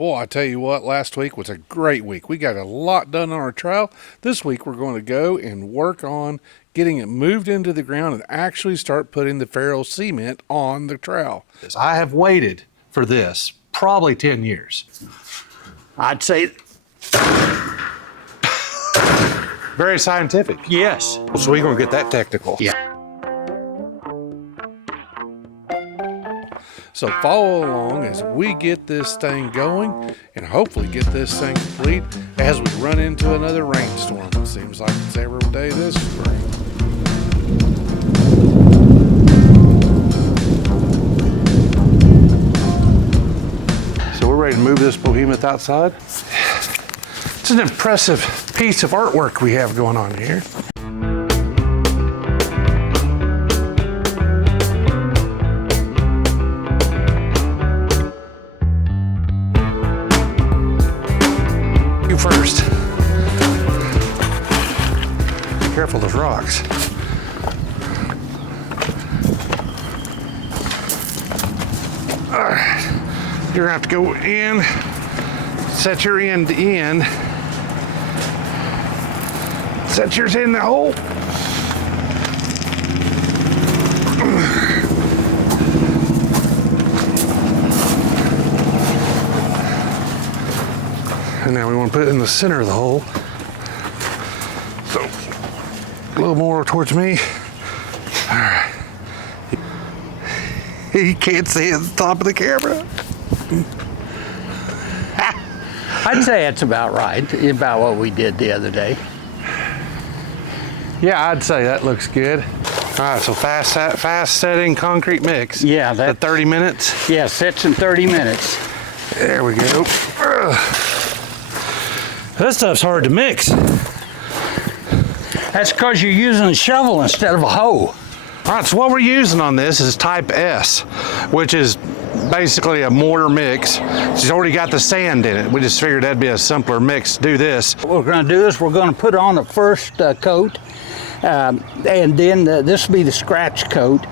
Boy, I tell you what, last week was a great week. We got a lot done on our trowel. This week we're going to go and work on getting it moved into the ground and actually start putting the ferro-cement on the trowel. I have waited for this probably 10 years. I'd say Very scientific. yes. So we're going to get that technical. Yeah. So follow along as we get this thing going and hopefully get this thing complete as we run into another rainstorm. It seems like it's every day this spring. So we're ready to move this behemoth outside. It's an impressive piece of artwork we have going on here. You first. Be careful of those rocks. All right, you're gonna have to go in, set your end in. Set yours in the hole. And now we want to put it in the center of the hole. So, a little more towards me. All right. You can't see at the top of the camera. I'd say that's about right, about what we did the other day. Yeah, I'd say that looks good. All right, so fast setting concrete mix. Yeah, The 30 minutes. Yeah, sets in 30 minutes. There we go. That stuff's hard to mix. That's because you're using a shovel instead of a hoe. All right, so what we're using on this is type S, which is basically a mortar mix. It's already got the sand in it. We just figured that'd be a simpler mix to do this. What we're going to do is we're going to put on the first coat, and then this will be the scratch coat,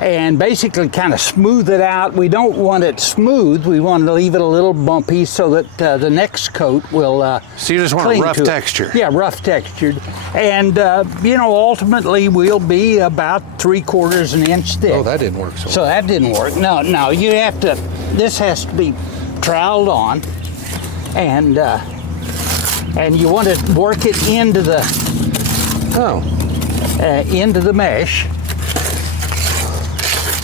and basically kind of smooth it out. We don't want it smooth. We want to leave it a little bumpy so that the next coat will So you just want a cling rough to it. texture. Yeah, rough textured. And, ultimately we'll be about 3/4 inch thick. Oh, that didn't work so So well. that didn't work. No, you have to, this has to be troweled on, and you want to work it into the mesh.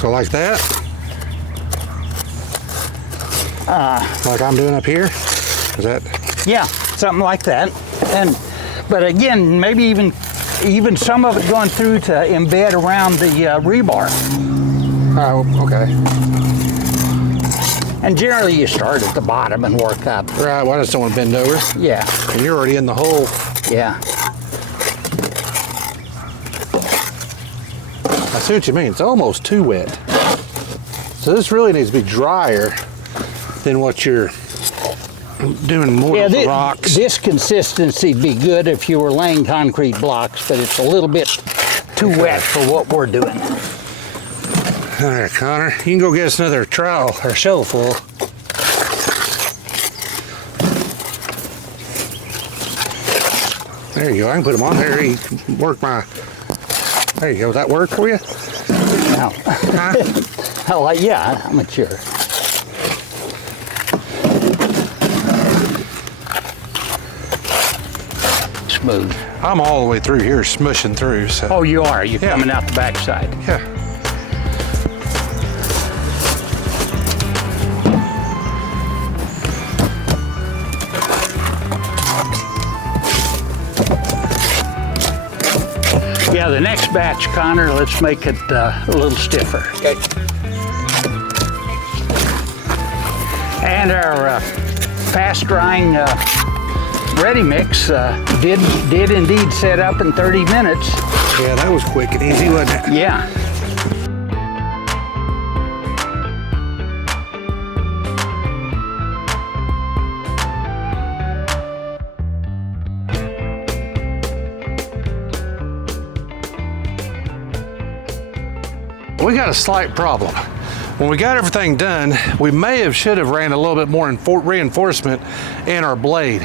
So like that? Like I'm doing up here? Is that? Yeah, something like that. But again, maybe even some of it going through to embed around the rebar. Oh, okay. And generally you start at the bottom and work up. Right, well, I just don't want to bend over. Yeah, And you're already in the hole. yeah. I see what you mean. It's almost too wet. So this really needs to be drier than what you're doing more Yeah, of the rocks. this consistency would be good if you were laying concrete blocks, but it's a little bit too wet for what we're doing. All right, Connor, you can go get us another trowel or shovel full. There you go. I can put them on there. You can work my. There you go. Does that work for you? Now, Huh? oh, yeah, I'm sure. Smooth. I'm all the way through here, smushing through. So. Oh, you are. You're Yeah. coming out the backside. Yeah. Yeah, the next batch, Connor, let's make it a little stiffer. Okay. And our fast-drying ready mix did indeed set up in 30 minutes. Yeah, that was quick and easy, wasn't it? Yeah. We got a slight problem. when we got everything done, we should have ran a little bit more reinforcement in our blade.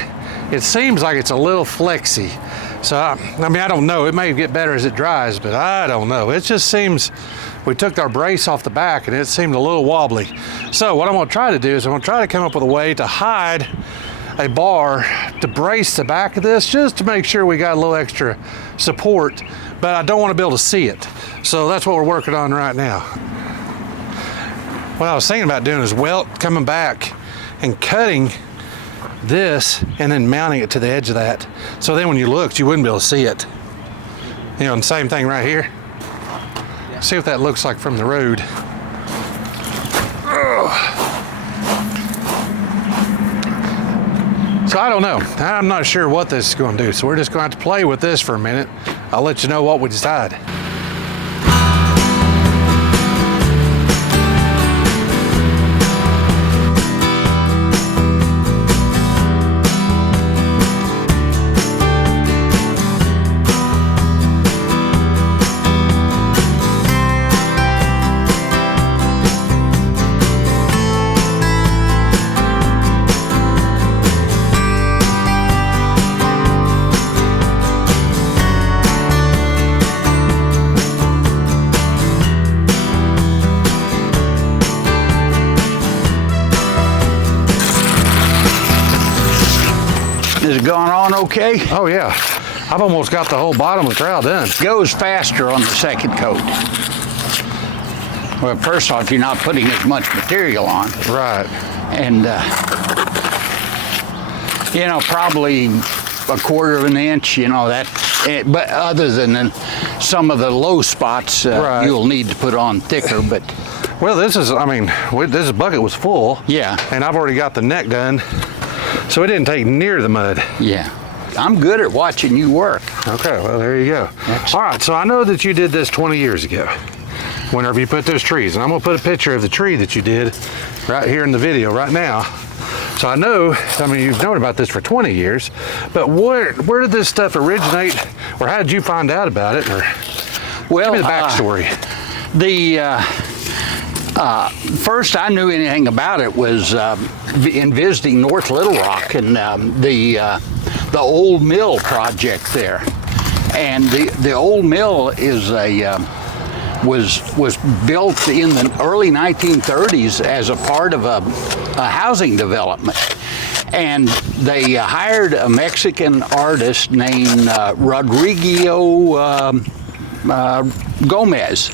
It seems like it's a little flexy. So, I mean, I don't know. It may get better as it dries, but I don't know. It just seems, we took our brace off the back and it seemed a little wobbly. So what I'm gonna try to do is I'm gonna try to come up with a way to hide a bar to brace the back of this, just to make sure we got a little extra support, but I don't want to be able to see it. So that's what we're working on right now. What I was thinking about doing is coming back and cutting this and then mounting it to the edge of that. So then when you looked, you wouldn't be able to see it. You know, and same thing right here. See what that looks like from the road. So I don't know. I'm not sure what this is going to do. So we're just going to have to play with this for a minute. I'll let you know what we decide. Is it going on okay? Oh yeah. I've almost got the whole bottom of the trowel done. Goes faster on the second coat. Well, first off, you're not putting as much material on. Right. And, you know, probably a quarter of an inch, you know, but other than some of the low spots, right, you'll need to put on thicker, but. Well, this bucket was full. Yeah. And I've already got the neck done. So it didn't take near the mud. Yeah. I'm good at watching you work. Okay, well, there you go. All right, so I know that you did this 20 years ago, whenever you put those trees. And I'm going to put a picture of the tree that you did right here in the video right now. So I know, I mean, you've known about this for 20 years, but where did this stuff originate, or how did you find out about it? Or well, give me the backstory. First I knew anything about it was in visiting North Little Rock and the old mill project there. And the old mill is was built in the early 1930s as a part of a housing development. And they hired a Mexican artist named Rodrigo Gomez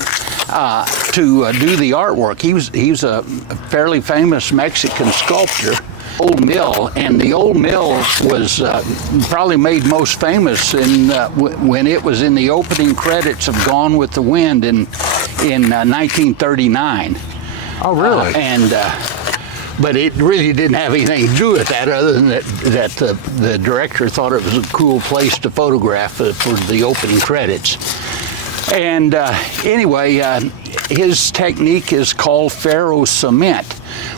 to do the artwork. He's a fairly famous Mexican sculptor. Old mill, and the old mill was probably made most famous when it was in the opening credits of Gone with the Wind in 1939. Oh, really? But it really didn't have anything to do with that, other than that the director thought it was a cool place to photograph for the opening credits. And anyway, his technique is called ferro-cement,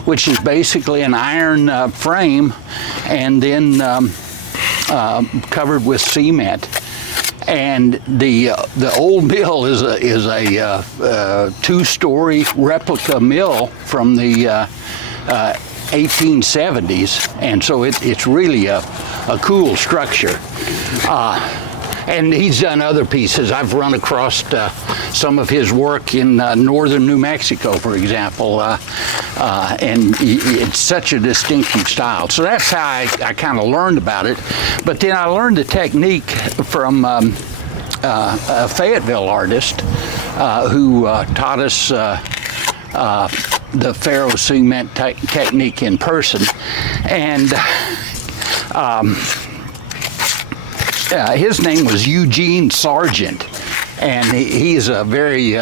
which is basically an iron frame and then covered with cement. And the old mill is a two-story replica mill from the 1870s, and so it's really a cool structure. And he's done other pieces. I've run across some of his work in northern New Mexico, for example, and it's such a distinctive style. So that's how I kind of learned about it. But then I learned the technique from a Fayetteville artist who taught us the ferro-cement technique in person. And his name was Eugene Sargent, and he's a very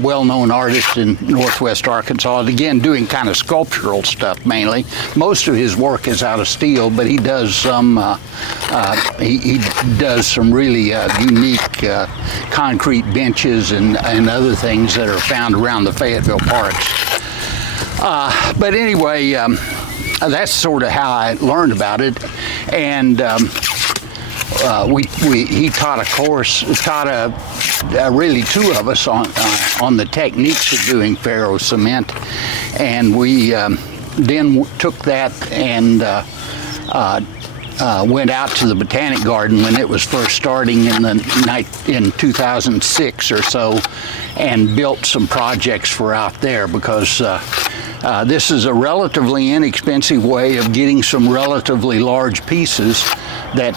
well-known artist in northwest Arkansas, again doing kind of sculptural stuff mainly. Most of his work is out of steel, but he does some he does some really unique concrete benches and other things that are found around the Fayetteville parks. But anyway, that's sort of how I learned about it. And he taught a course, really two of us on the techniques of doing ferro-cement, and we then took that and went out to the Botanic Garden when it was first starting in 2006 or so, and built some projects for out there, because this is a relatively inexpensive way of getting some relatively large pieces that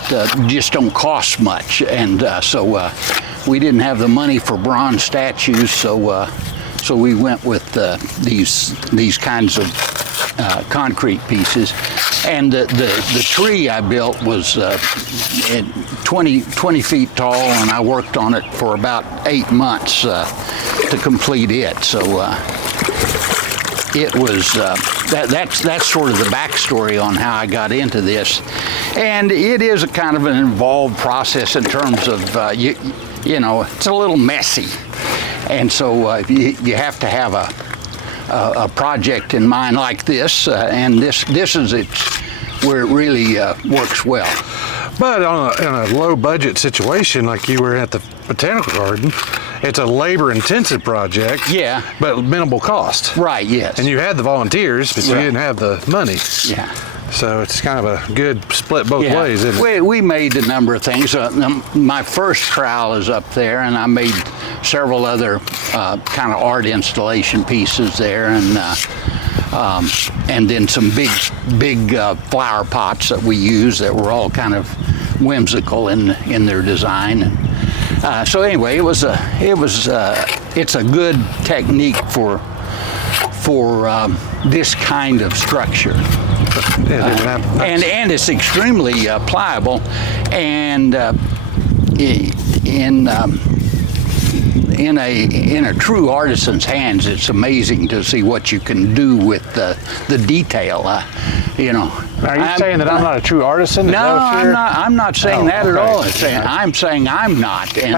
just don't cost much. And so we didn't have the money for bronze statues, so we went with these kinds of concrete pieces. And the tree I built was 20 feet tall, and I worked on it for about 8 months to complete it. So it was that's sort of the backstory on how I got into this. And it is a kind of an involved process in terms of you know, it's a little messy, and so you have to have a project in mind like this, and this is where it really works well. But in a low budget situation like you were at the Botanical Garden, it's a labor intensive project. Yeah. But minimal cost. Right, yes. And you had the volunteers, but you didn't have the money. Yeah. So it's kind of a good split both ways, isn't it? We made a number of things. My first trowel is up there, and I made several other kind of art installation pieces there, and then some big flower pots that we use that were all kind of whimsical in their design. So anyway, it's a good technique for this kind of structure. And it's extremely pliable, and in a true artisan's hands, it's amazing to see what you can do with the detail. You know. Are you saying that I'm not a true artisan? No, I'm not saying that at all. I'm saying I'm not. And,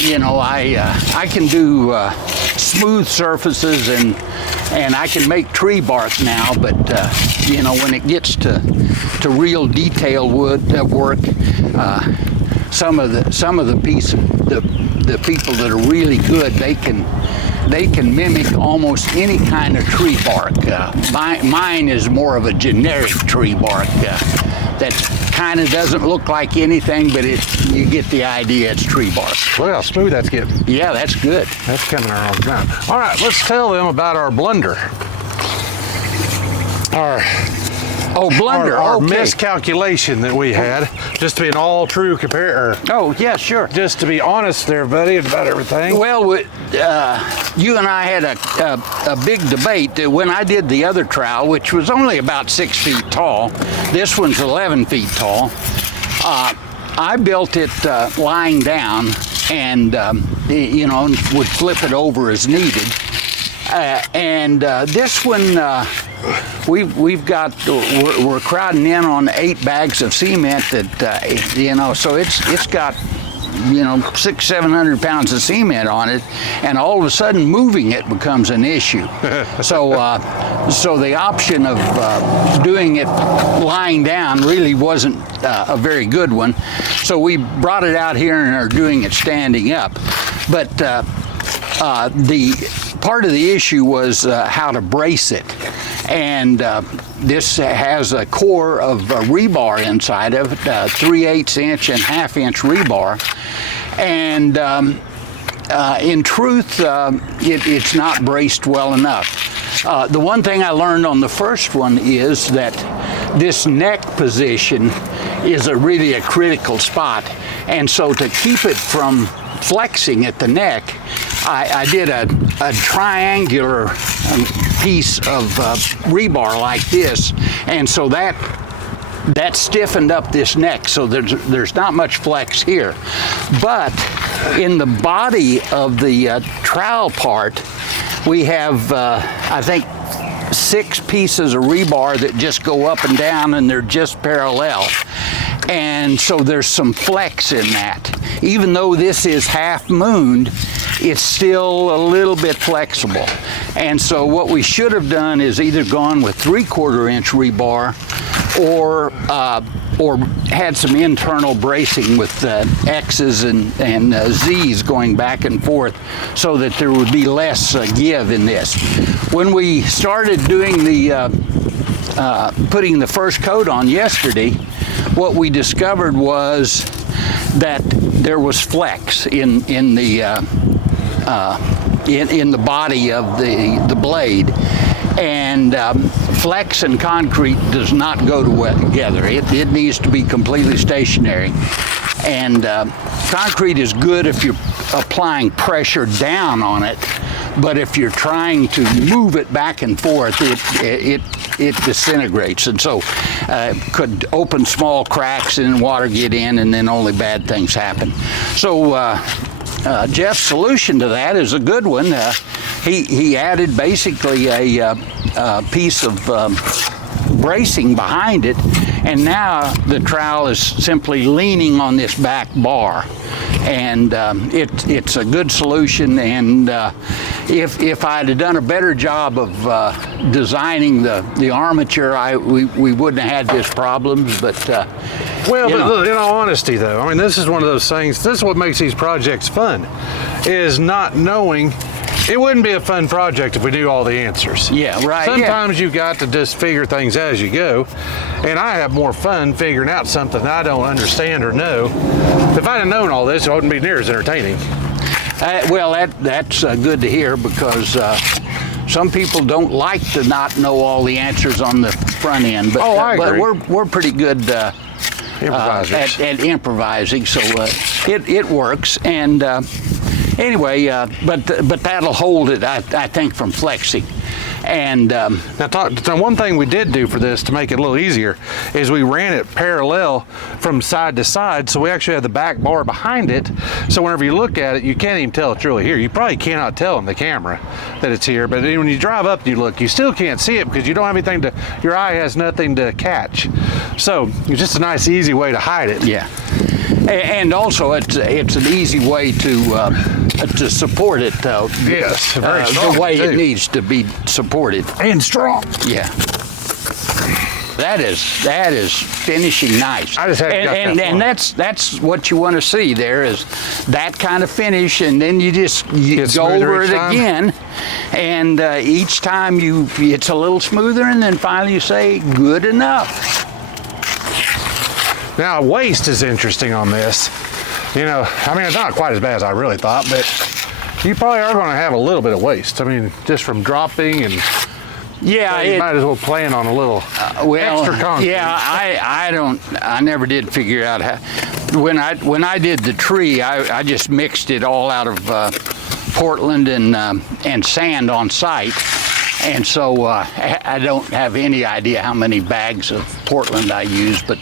you know, I can do smooth surfaces, and I can make tree bark now, but you know, when it gets to real detail work, some of the people that are really good, they can mimic almost any kind of tree bark. Mine is more of a generic tree bark that kind of doesn't look like anything, but you get the idea, it's tree bark. Look how smooth that's getting. Yeah, that's good. That's coming around the ground. All right, let's tell them about our blunder. Blunder. Our okay. miscalculation that we had, just to be an all true compare. Oh, yeah, sure. Just to be honest there, buddy, about everything. Well, you and I had a big debate when I did the other trowel, which was only about 6 feet tall. This one's 11 feet tall. I built it lying down, and you know, would flip it over as needed. This one, we're crowding in on 8 bags of cement that you know, so it's got, you know, 600-700 pounds of cement on it, and all of a sudden moving it becomes an issue. So the option of doing it lying down really wasn't a very good one. So we brought it out here and are doing it standing up. But the part of the issue was how to brace it. And this has a core of rebar inside of it, 3/8 inch and 1/2 inch rebar. And in truth, it's not braced well enough. The one thing I learned on the first one is that this neck position is really a critical spot. And so to keep it from flexing at the neck, I did a triangular piece of rebar like this, and so that stiffened up this neck, so there's not much flex here. But in the body of the trowel part, we have I think 6 pieces of rebar that just go up and down, and they're just parallel. And so there's some flex in that. Even though this is half mooned, it's still a little bit flexible. And so what we should have done is either gone with 3/4 inch rebar or had some internal bracing with X's and Z's going back and forth so that there would be less give in this. When we started doing the putting the first coat on yesterday, what we discovered was that there was flex in the body of the blade, and flex and concrete does not go together. It needs to be completely stationary, and concrete is good if you're applying pressure down on it, but if you're trying to move it back and forth, it disintegrates, and so could open small cracks and water get in, and then only bad things happen. So Jeff's solution to that is a good one. He added basically a piece of bracing behind it, and now the trowel is simply leaning on this back bar, and it's a good solution. And if I'd have done a better job of designing the armature, we wouldn't have had this problems. But well, but look, in all honesty, though, I mean, this is one of those things. This is what makes these projects fun, is not knowing. It wouldn't be a fun project if we knew all the answers. Yeah, right. Sometimes you've got to just figure things as you go, and I have more fun figuring out something I don't understand or know. If I'd have known all this, it wouldn't be near as entertaining. Well, that's good to hear, because some people don't like to not know all the answers on the front end. But, I agree. But we're pretty good Improvisers. at improvising, so it works. And anyway, but that'll hold it, I think, from flexing. And now, one thing we did do for this to make it a little easier is we ran it parallel from side to side, so we actually have the back bar behind it, so whenever you look at it, you can't even tell it's really here. You probably cannot tell in the camera that it's here, but when you drive up and you look, you still can't see it because you don't have anything your eye has nothing to catch. So it's just a nice, easy way to hide it. Yeah. And also, it's an easy way to support it. Yes, very strong the way too. it needs to be supported. And strong. Yeah. That is finishing nice. I just haven't got that and that's what you want to see. There is that kind of finish, and then you go over it again, and each time it's a little smoother, and then finally you say good enough. Now, waste is interesting on this. You know, I mean, it's not quite as bad as I really thought, but you probably are going to have a little bit of waste. I mean, just from dropping and. Yeah, so you might as well plan on a little extra concrete. Yeah, I never did figure out how. When I did the tree, I just mixed it all out of Portland and sand on site, and so I don't have any idea how many bags of Portland I used, but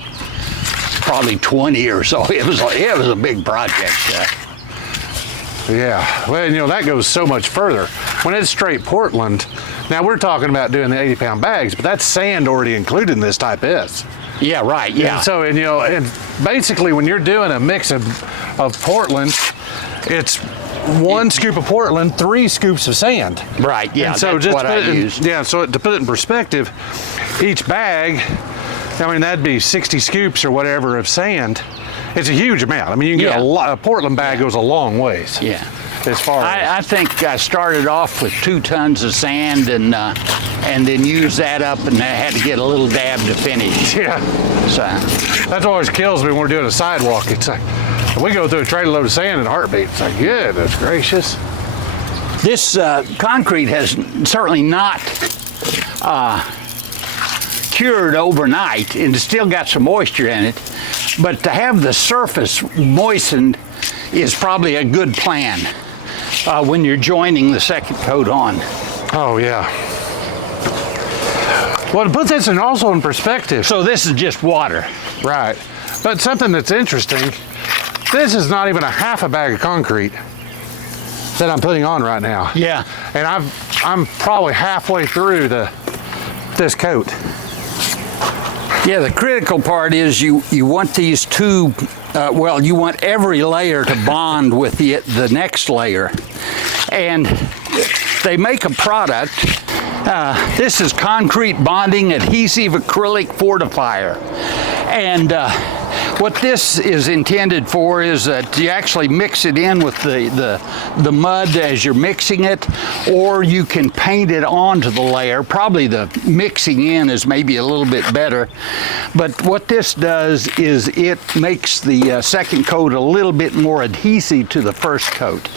probably 20 or so. It was a big project. Yeah, well, you know, that goes so much further. When it's straight Portland, now we're talking about doing the 80-pound bags, but that's sand already included in this type S. Yeah, right, yeah. And so, you know, and basically when you're doing a mix of Portland, it's 1 scoop of Portland, 3 scoops of sand. Right, yeah, and so that's just what I used. Yeah, so to put it in perspective, each bag, I mean, that'd be 60 scoops or whatever of sand. It's a huge amount. I mean, you can get a Portland bag goes a long ways. Yeah. As far as I think I started off with 2 tons of sand and then used that up, and I had to get a little dab to finish. Yeah. So that always kills me when we're doing a sidewalk. It's like we go through a trailer load of sand in a heartbeat. It's like, goodness gracious. this concrete has certainly not cured overnight, and it's still got some moisture in it. But to have the surface moistened is probably a good plan when you're joining the second coat on. Oh, yeah. Well, to put this also in perspective. So this is just water. Right. But something that's interesting, this is not even a half a bag of concrete that I'm putting on right now. Yeah. And I'm probably halfway through this coat. Yeah, the critical part is you want these two, you want every layer to bond with the next layer. And they make a product This is concrete bonding adhesive acrylic fortifier. And what this is intended for is that you actually mix it in with the mud as you're mixing it, or you can paint it onto the layer. Probably the mixing in is maybe a little bit better. But what this does is it makes the second coat a little bit more adhesive to the first coat.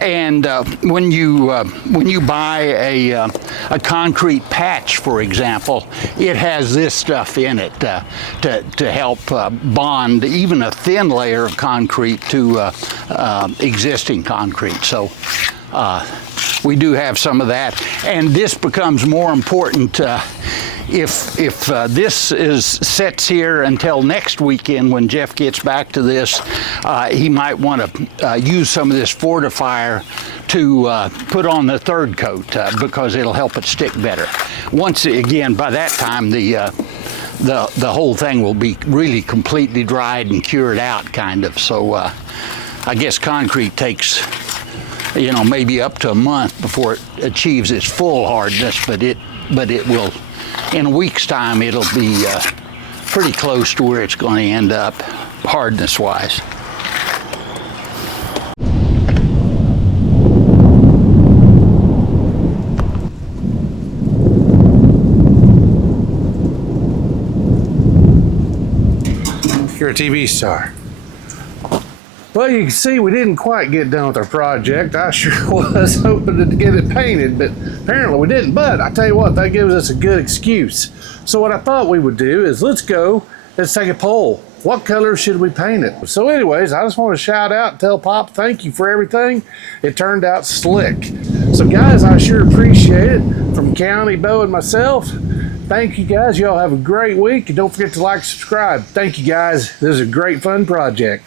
And when you buy a concrete patch, for example, it has this stuff in it to help bond even a thin layer of concrete to existing concrete. So we do have some of that, and this becomes more important if this sits here until next weekend when Jeff gets back to this. He might want to use some of this fortifier to put on the third coat because it'll help it stick better. Once again, by that time the whole thing will be really completely dried and cured out, kind of. So I guess concrete takes, you know, maybe up to a month before it achieves its full hardness, but it will, in a week's time, it'll be pretty close to where it's going to end up hardness wise. You're a TV star. Well, you can see we didn't quite get done with our project. I sure was hoping to get it painted, but apparently we didn't. But I tell you what, that gives us a good excuse. So what I thought we would do is let's take a poll. What color should we paint it? So anyways, I just want to shout out and tell Pop thank you for everything. It turned out slick. So guys, I sure appreciate it. From County, Bo, and myself, thank you guys. Y'all have a great week. And don't forget to like and subscribe. Thank you guys. This is a great fun project.